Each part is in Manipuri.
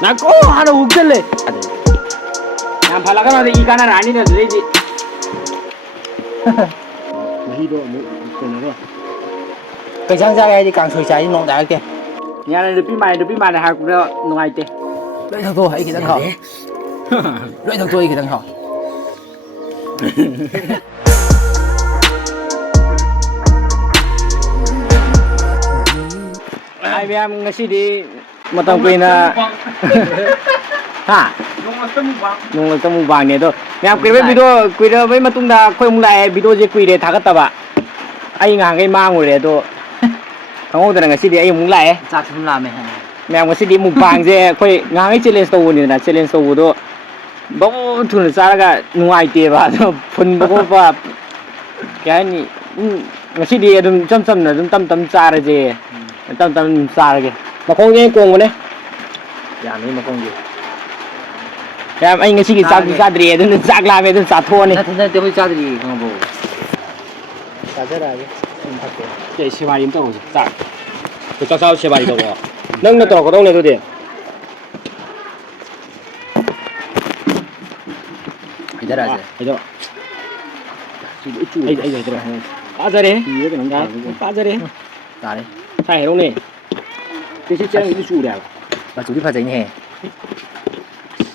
나고 하나 웃길래. 난 발라가는데 이 가나는 아니라 되지. 마히도 뭐 그거는 cái sáng ra đây đi càng sôi cháy nóng đá kìa nhà này được pi mày này học được ngoài tê. đợi thằng tôi hãy cái thằng họ đợi thằng tôi cái thằng họ Ai em ngasi matang pina ha nung temu bang ne to ngam kwi do bai matung da khoi mung lai video je kwi de thagat ta ba ai nga ngai ma ngure to thangau da ngasi di ai mung lai chặt không làm mày mẹ ngasi di mung bang je khoi nga ngai challenge to ni na challenge to do ba thun sa ga nuai te ba to phun ba ko ba cái ni ngasi di adum cham cham na dum tam tam cha ra je tam tam cha ra ge ma khong ye kong ma ne dạ mấy mà không gì em anh ngasi ki sa dri adum sa la me dum sa tho ni nó thế tiêu chặt gì không bố chặt thế này 제 시바림 떨어지 딱. 그 짜서 시바리 더고. 능는 또 고동네 도디. 기다려야지 이제. 아이 들어. 빠져래. 이게 뭔가 빠져래. 잘해 잘 해롱네. 대신 쟤는 이리 주래. mà chú đi phải dành hè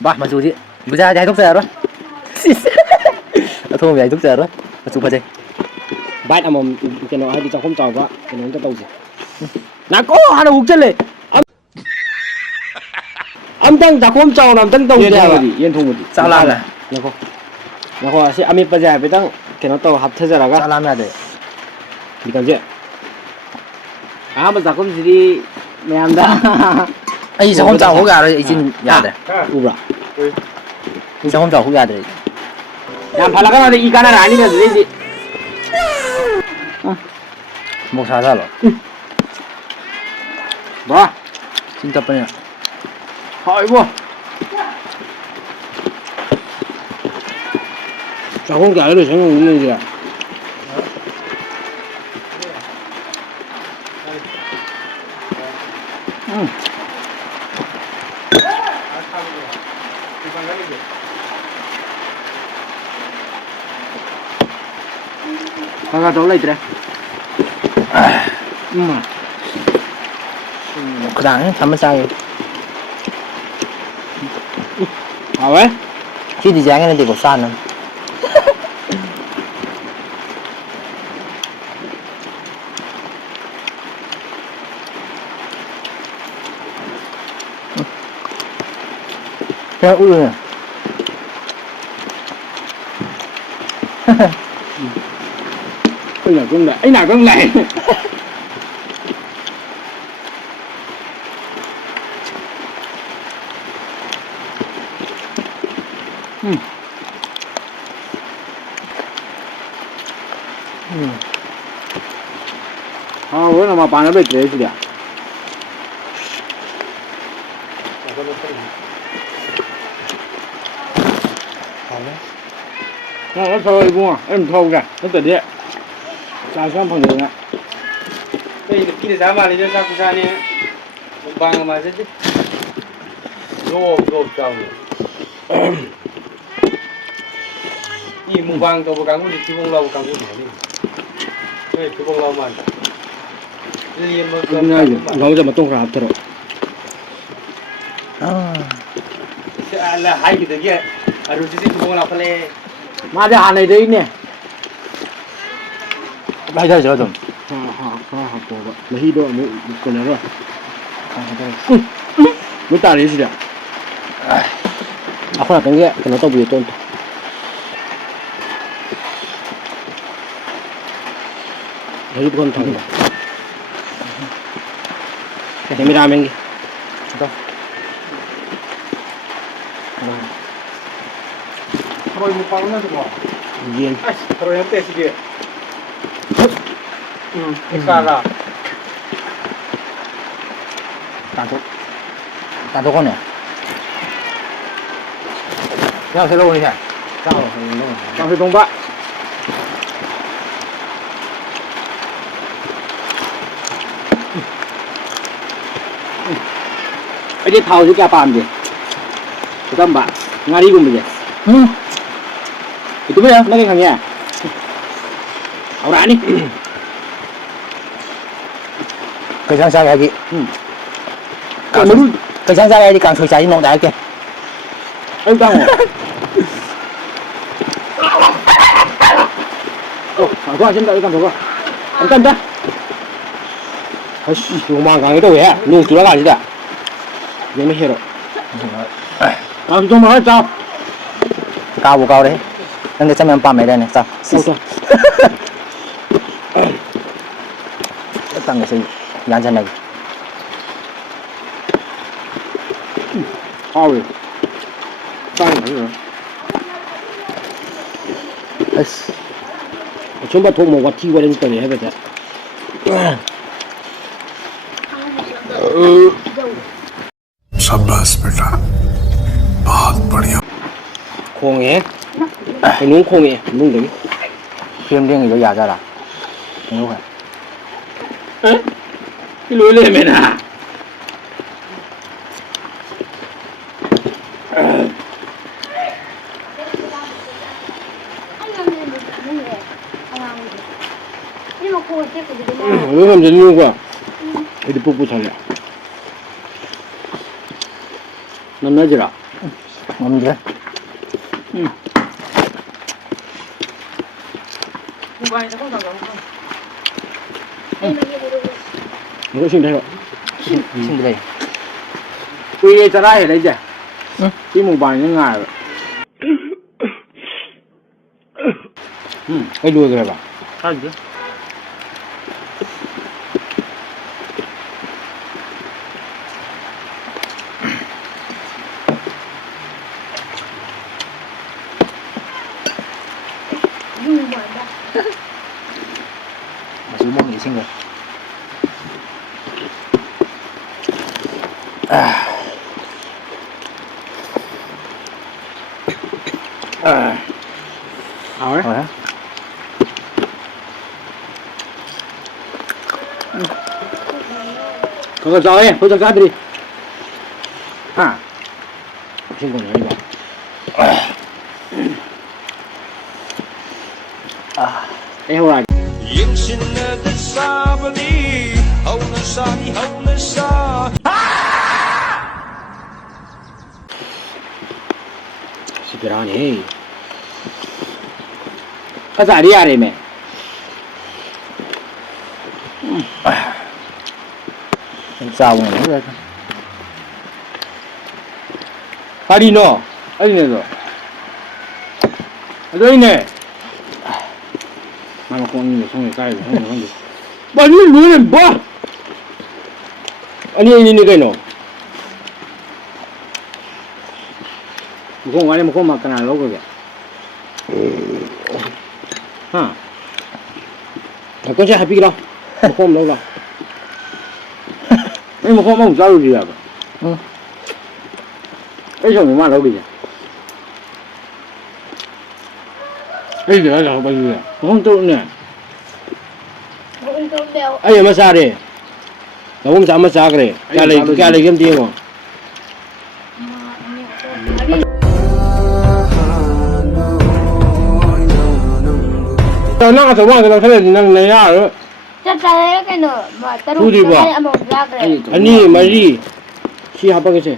ba mà chú đi bây giờ dạy thuốc giờ đó thôi dạy thuốc giờ đó mà chú phải dành 밭 한번 이렇게 너 하디 좀 홈자고 그냥 혼자 떠오지. 나고 하나 웃길래. 암당 다 홈자고 남당 떠오지. 연통무디. 잘라라 나고 시 아미 빠자 배당 걔는 또 합태자라가 잘라면 돼 이거지. 아무 작품들이 매한다. ấy sao không chào hú gà rồi xin nhà đấy 우라. sao không chào hú gà đấy 난 발라가는데 이 가나는 아니면 되지. một sao rồi 뭐? xin tập này 아이고. 작품 가를 생각 없는 게. 가가 더 올라있더래. cái đảng thắm sai 아 왜? khi đi dáng này thì có san không theo ui nè ấy nào cũng lại 왜 나만 반을 왜 그래 nó thôi mua em thâu cả nó tự địa sao xong phần đường ạ đây khi để giá mà đi ra quốc gia này bằng mà rất chứ rô chồng 이 무방도 강구리 기봉라고 강구리 네 기봉라만 너무 좀 똥가 앞으로 là hai cái thứ kia rồi chỉ 기봉라 플레이 맞아 안 해도 있네 bây giờ rồi 하고 마히도 뭐 그거는 뭐 따르시랴 아까 그런 게 그냥 또 위에 또 여기 그건 더 재미라면 게 서로 뭐 빠르면서 뭐 예 서로 했대 시기 엑사가 tao con này nhau thế lâu đi hả trong cái công bạn ꯑꯩꯗꯤ ꯊꯥꯎꯁꯤ ꯀꯌꯥ ꯄꯥꯝꯗꯦ ꯑꯆꯝꯕ ꯉꯥꯔꯤꯒꯨꯝꯕꯁꯦ ꯏꯇꯨꯝꯕ ꯅꯪ ꯈꯪꯉꯦ ꯍꯧꯔꯛꯑꯅꯤ ꯀꯩꯁꯥꯡ ꯆꯥꯒꯦ ꯍꯥꯏꯗꯤ ꯃꯔꯨ ꯀꯩꯁꯥꯡ ꯆꯥꯒꯦ ꯍꯥꯏꯗꯤ ꯀꯥꯡꯁꯣꯏ ꯆꯥꯁꯤ ꯅꯣꯡꯗ ꯍꯥꯏꯔꯛꯀꯦ ꯑꯩ ꯇꯥꯡꯉꯣ ꯉꯥꯛꯊꯣꯛ ꯉꯥꯛꯁꯤꯟ ꯑꯩ ꯀꯥꯡꯊꯣꯛꯀꯣ ꯑꯝꯇ ꯑꯁ ꯅꯣꯡꯃꯥꯡ ꯀꯥꯡꯒꯦ ꯇꯧꯋꯦ ꯅꯣꯡ ꯆꯨꯔꯀꯥꯟꯁꯤꯗ ꯌꯦꯡꯅ ꯍꯦꯔꯣ ꯉꯥꯛ ꯊꯣꯡꯕ ꯈꯔ ꯆꯥꯎ ꯀꯥꯎꯕꯨ ꯀꯥꯎꯔꯦ ꯅꯪꯗꯤ ꯆꯝ ꯌꯥꯝ ꯄꯥꯝꯃꯦꯗꯥꯏꯅꯦ ꯆꯥꯎ ꯆꯥꯎ ꯇꯪꯒꯁꯤ ꯌꯥꯟꯁꯤꯟꯅꯒꯦ ꯍꯥꯎꯋꯦ ꯆꯥꯡ ꯑꯁ ꯑꯁꯨꯝꯕ ꯊꯣꯡꯕ ꯋꯥꯊꯤ ꯋꯥꯔꯦꯝ ꯇꯧꯔꯦ ꯍꯥꯏꯕꯗ शाबाश बेटा बहुत बढ़िया ꯈꯣꯡꯉꯦ ꯀꯩꯅꯣꯝ ꯈꯣꯡꯉꯦ ꯏꯃꯨꯡꯗꯒꯤ ꯐꯤꯂꯝ ꯌꯦꯡꯉꯤꯗꯣ ꯌꯥꯖꯥꯔꯥ ꯌꯦꯡꯉꯨ ꯂꯣꯏ ꯂꯩꯔꯝꯃꯦꯅ ꯂꯣꯏ ꯉꯝꯖꯅꯤꯡꯉꯨꯀꯣ ꯑꯩꯗꯤ ꯄꯨꯛ ꯄꯨꯊꯜꯂꯦ ꯅꯝꯅꯁꯤꯔꯣ ꯉꯝꯗ꯭ꯔꯦ ꯏꯁꯤꯡ ꯊꯛꯑꯣ ꯏꯁꯤꯡꯗꯤ ꯂꯩ ꯀꯨꯏꯔꯦ ꯆꯔꯥ ꯍꯦꯜꯂꯛꯏꯁꯦ ꯁꯤ ꯃꯨꯛꯕꯥꯡꯁꯤ ꯉꯥꯏꯕ ꯑꯩ ꯂꯣꯏꯈ꯭ꯔꯦꯕ ꯈꯪꯗꯦ ꯃꯆꯨ ꯃꯣꯛꯅ ꯏꯁꯤꯡꯒ ꯍꯥꯎꯔꯦ ꯍꯣꯏ ꯈꯔ ꯆꯥꯎꯋꯦ ꯑꯩꯈꯣꯏ ꯆꯥꯛ ꯆꯥꯗ꯭ꯔꯤ ꯍꯥ ꯏꯁꯤꯡ ꯀꯣꯟꯅꯔꯤꯕ ꯑꯩ ꯍꯧꯔꯛꯑꯒꯦ ꯌꯦꯡꯁꯤꯟꯅꯗ ꯁꯥꯕꯅꯤ ꯍꯧꯅ ꯁꯥꯅꯤ ꯍꯧꯅ ꯁꯥ ꯁꯤ ꯕꯦꯔꯥꯅꯤꯍꯦ ꯈꯔ ꯆꯥꯔꯗꯤ ꯌꯥꯔꯦꯃꯦ ꯆꯥꯕ ꯉꯝꯗ꯭ꯔꯦ ꯀꯔꯤꯅꯣ ꯑꯗꯨꯅꯦ ꯑꯗꯣ ꯑꯩꯅꯦ ꯃꯥ ꯃꯈꯣꯡ ꯑꯅꯤꯗ ꯁꯣꯡꯉꯦ ꯀꯥꯏꯗ ꯁꯣꯡꯉꯦ ꯈꯪꯗꯦ ꯃꯥꯅꯤ ꯂꯣꯏꯅ ꯕꯥ ꯑꯅꯤ ꯑꯅꯤꯅꯤ ꯀꯩꯅꯣ ꯃꯈꯣꯡ ꯋꯥꯔꯦ ꯃꯈꯣꯡ ꯀꯅꯥ ꯂꯧꯈ꯭ꯔꯒꯦ ꯍꯥ ꯉꯥꯛꯇꯪꯁꯦ ꯍꯥꯞꯄꯤꯒꯦꯔꯣ ꯃꯈꯣꯡ ꯑꯃ ꯂꯧ ꯂꯥꯎ ꯑꯩ ꯃꯈꯣꯡ ꯑꯃꯃꯨꯛ ꯆꯥꯔꯨꯗ꯭ꯔꯤ ꯍꯥꯏꯕ ꯑꯩ ꯁꯣꯝꯗ ꯃꯥ ꯂꯧꯈꯤꯁꯦ ꯑꯩꯗꯤ ꯂꯥꯛꯄꯒꯤꯅꯦ ꯃꯈꯣꯡ ꯇꯔꯨꯛꯅꯦ ꯑꯩ ꯑꯃ ꯆꯥꯔꯦ ꯂꯧꯕꯨꯛ ꯃꯆꯥ ꯑꯃ ꯆꯥꯈ꯭ꯔꯦ ꯀꯌꯥ ꯂꯩꯒꯦ ꯑꯝꯇ ꯌꯦꯡꯉꯣ ꯅꯪ ꯑꯆꯧꯕ ꯉꯥꯛꯇ ꯂꯧꯁꯜꯂꯗꯤ ꯅꯪ ꯌꯥꯔꯔꯣꯏ ꯆꯞ ꯆꯥꯅ ꯀꯩꯅꯣ ꯇꯔꯨꯛ ꯁꯨꯗ꯭ꯔꯤꯕꯣ? ꯑꯃꯃꯨꯛ ꯌꯥꯈ꯭ꯔꯦ ꯑꯅꯤ ꯃꯔꯤ ꯁꯤ ꯍꯥꯞꯄꯒꯦꯁꯦ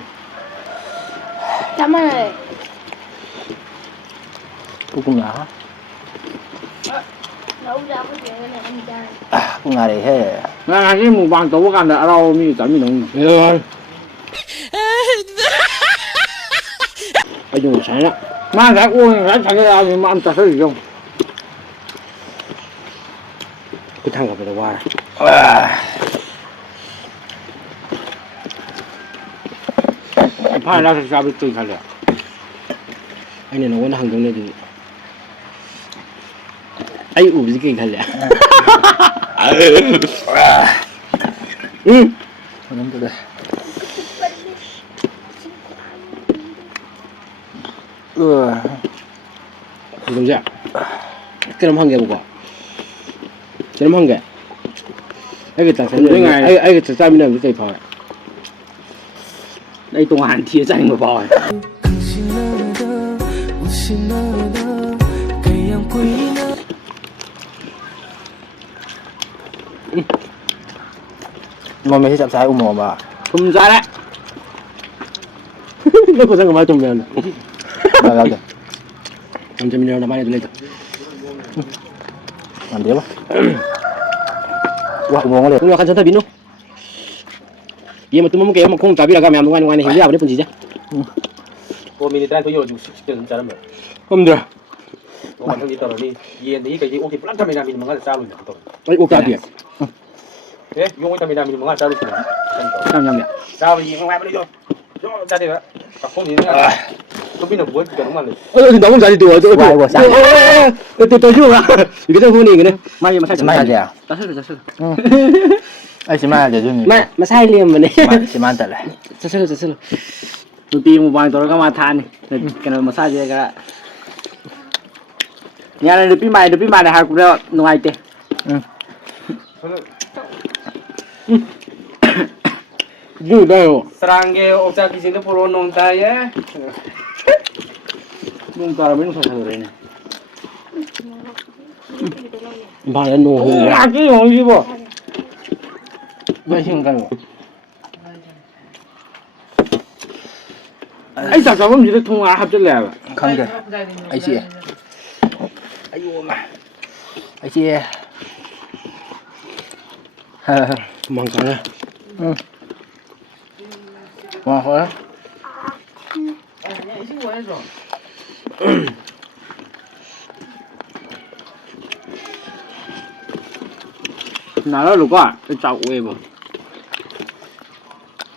ꯆꯞ ꯃꯥꯟꯅꯔꯦ ꯄꯨꯡ ꯂꯧ ꯆꯥꯕꯗꯨꯒꯅꯦ ꯑꯅꯤ ꯆꯥꯔꯦ ꯄꯨꯡ ꯉꯥꯔꯦꯍꯦ ꯉꯁꯤ ꯃꯨꯛꯕꯥꯡ ꯇꯧꯕ ꯀꯥꯟꯗ ꯑꯔꯥꯎꯕ ꯃꯤ ꯆꯥꯃꯤꯟꯅꯧꯅꯤ ꯑꯩꯗꯣ ꯉꯁꯥꯏꯅ ꯃꯥ ꯉꯁꯥꯏ ꯑꯣꯏꯅ ꯉꯁꯥꯏ ꯊꯥꯖꯔꯛꯑꯕꯅꯤ ꯃꯥ ꯑꯃ ꯆꯥꯊꯔꯤꯁꯤ ꯌꯦꯡꯉꯨ ꯈꯨꯠ ꯊꯥꯡꯒꯠꯄꯗ ꯋꯥꯔꯦ ꯐꯥꯏ ꯂꯥꯛꯁꯨ ꯆꯥꯕ ꯀꯩ ꯈꯜꯂꯦ ꯑꯩꯅ ꯅꯉꯣꯟꯗ ꯍꯪꯗꯧꯅꯦ ꯑꯗꯨꯗꯤ ꯑꯩ ꯎꯕꯁꯤ ꯀꯩ ꯈꯜꯂꯦ ꯑꯗꯨꯝꯇꯗ ꯈꯪꯗꯧꯁꯦ ꯀꯩꯅꯣꯝ ꯍꯪꯒꯦꯕꯀꯣ ꯀꯩꯅꯣꯝ ꯍꯪꯒꯦ ꯑꯩꯒ ꯆꯥꯛ ꯆꯥꯃꯤꯟꯅꯕꯁꯦ ꯀꯩ ꯐꯥꯎꯋꯦ ꯑꯩ ꯇꯣꯉꯥꯟ ꯊꯤꯔ ꯆꯥꯅꯤꯡꯕ ꯐꯥꯎꯋꯦ Ngon mấy chậm trái ủng hộ mà. ꯊꯨꯝ ꯆꯥꯔꯦ Nó có răng của mai tùng này. Rồi rồi rồi. 500 ml là mai này lên. Làm tiếp á. Wow, ủng hộ liền. Cũng là khăn chân thay biến luôn. Vậy mà tôi muốn kéo mà không trả biết là cái mèo ngoài này hình ra đấy phần gì chứ? Cô mình đang có nhiều dùng sức cho chúng ta lắm rồi. Không được. Cô bạn thông tin tao đi. Yên thì cái gì ok lắm camera mình mang ra sao luôn rồi. Đấy ok tiền. Thế, dùng cái camera mình mang ra sao luôn. 참 냠냠 Sao thì không ai đi rồi. Ra đi vậy. Không thì không biết được muốn cái đúng mà. Thì nó không trả thì tuổi tôi. Wow, wow, sao? Tôi chưa à. Thì cái thằng này cái này. 마이 마사지 Chỉ mang gì à? zas을 Ai chỉ mang để dùng. Mà sai liền mà này. Chỉ mang tận lại. zas을. 누띠 모바일 돌아가 마 타니 그냥 마사지가 nhà này được pin bài này hai cũng đeo ngoài tê Như đây rồi. Serangge oca di sini puro nong ya. nung tara bên sao rồi này Bà nó nổ hùng. cái gì bộ vậy xin cái anh sao sao không gì thông qua hấp dẫn lẹ Không kìa. Ai chị. Ai chị. Mang cái này. Wow, thôi. nào lúc quá cái chậu về bộ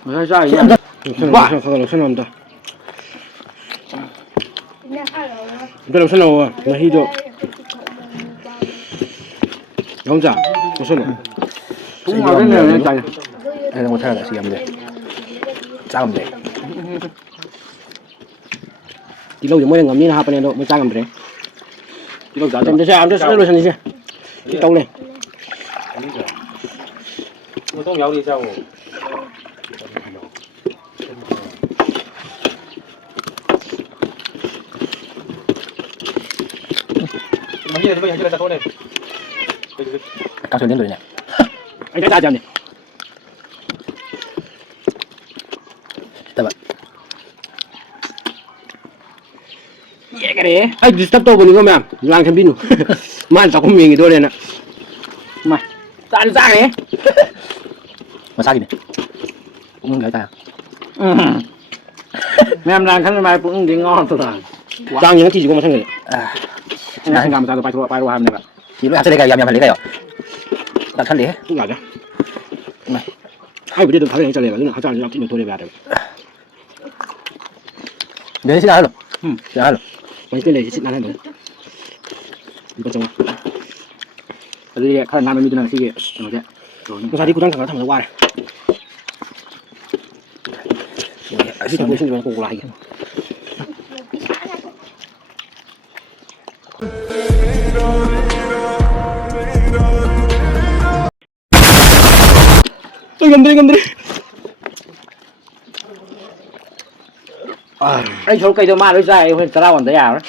sao sao vậy Sen 온다. 그럼 sen 나와. 나 히도. 영자. 무슨? cũng vào cái này chạy Đây là một thay là sử dụng đây. Sao không đây? Đi lâu rồi mới ngắm nhìn hả bên đó mới trang ngắm đấy. Đi lâu rồi. Em sẽ rồi sang đi chứ. Đi đâu này? Tôi không nhớ đi sao. Mà như này bây giờ là thôi này. Các thuyền đến rồi nhỉ? Anh ra chậm đi. Tại vậy. Cái đấy. Ai disturb tôi bên ngắm em. Lang thêm pin. Mà sao không miếng cái này nè. mày ra đi ra đấy Mà sao gì này? Cũng gửi ta. em làm khăn mày cũng đi ngon thôi à Trang những cái gì cũng mà sang người. À. em làm sao phải thua ham này Chỉ lúc ăn sẽ lấy cái yam phải lấy cái rồi. Đặt khăn lấy. Cũng là chứ. Này. Ai biết được thằng này trả lời là nó trả lời thì mình thôi để về được. Đến xin ăn luôn. Xin ăn luôn. Mấy cái này xin ăn được. Đi bắt xong. đi khăn nam mình đi nào xí rồi chứ Nó ra đi cũng đang thằng nó qua này. Xin cô lại. Tôi cầm đi. anh số cây tomato nó dài hơn tao còn thấy ảo đấy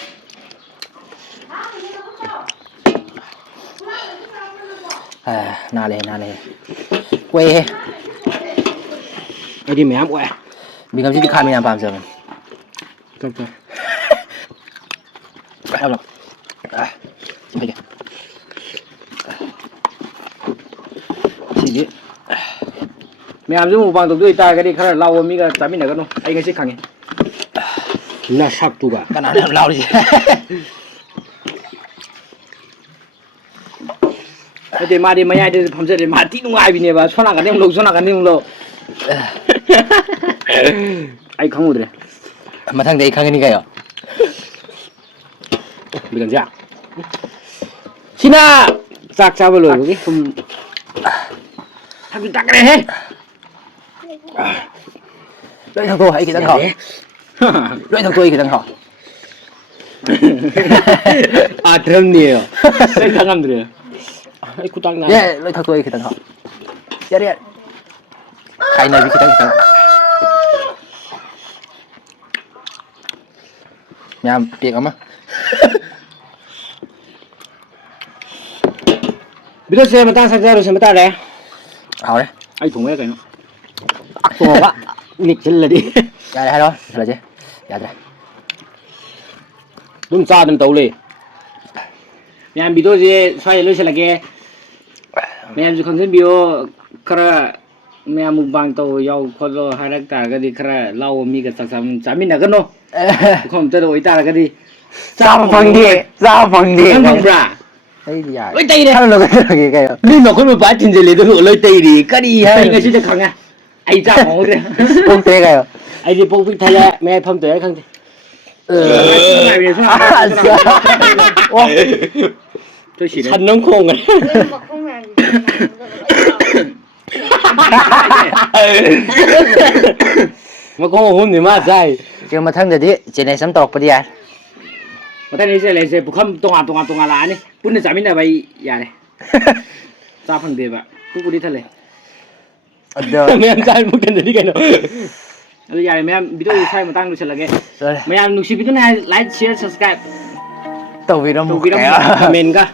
À, nà lề. Quê. Ai đi mẹ quẹ. Mình làm gì đi khai mình làm phạm giờ mình. Thôi. Đâu rồi. À. Đây kìa. chỉ biết mẹ làm giúp một bằng tục đuôi ta cái đi khá là lâu mới cái trái mình này cái nó anh cái xích khẳng Na sak tu cả. Cái nào làm lau đi. cái gì mà đi mấy ai đi phòng sẽ đi mà tí đúng ai bị nè bà xoắn cái này không lâu anh không được Mà thằng đấy khăn cái gì vậy? Bị gần dạ. xin à sạc sao bây giờ cái không thằng bị tắc cái này hết Đợi thằng tôi hãy kỹ thằng họ. Đợi thằng tôi kỹ thằng họ. À trâm nhiều. đây thằng làm được Ai cũng tăng Yeah, đợi thằng tôi kỹ thằng họ. Dạ đi. Khai này với kỹ thằng họ. ยามเปียกเอามา biết đâu xem mà ta sang ra rồi xem mà ta đấy เอาเลย ai thùng ấy cái nó ủa quá nghịch chân là đi ยาได้ให้ร้อนเดี๋ยวเจ๊ยาได้ đúng sao đừng tàu lì mẹ em bị tôi gì xoay lưỡi xe là cái mẹ em chỉ không biết bio kara mẹ em mùng bang tàu yêu con lo hai đứa ta cái đi kara lau mi cái sắc sam chả mi nào cái nó không tới đâu ta là cái đi sao bằng đi không không ra เฮ้ยยา ơi tay đây ถ้าเราก็จะไง đi nó không phải tin gì liền tôi lưỡi tay đi cái đi hay cái gì đó khăng à ai ra mỏng thế พวกเจ๊ไง ai đi bốc thay ra mẹ phong tới không thì โอ้ tôi chỉ thân nó khôn rồi Nhưng mà không làm gì mà có hôn thì mà sai เจอมาทั้งเดี๋ยวนี้เจในซ้ำตกปะเดีย mà tay này sẽ lấy sẽ không tung à lá này bún này chả biết là vậy ya này ra phần đề vậy tôi đi thật này เดี๋ยว mẹ em sai một cái gì cái nó bây giờ mẹ em video sai mà tăng được sẽ là cái เลย mẹ em nụ xí video này like share subscribe ตัววีรมุก video แก men ka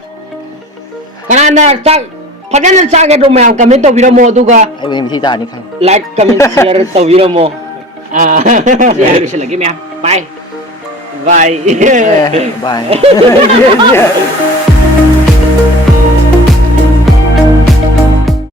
karena tak padahal sa ke do mel kami to video mo tu ka ไอ้เวรวิธีตานี่ใคร like comment share to video mo ah ya sẽ là cái mẹ bye bye บาย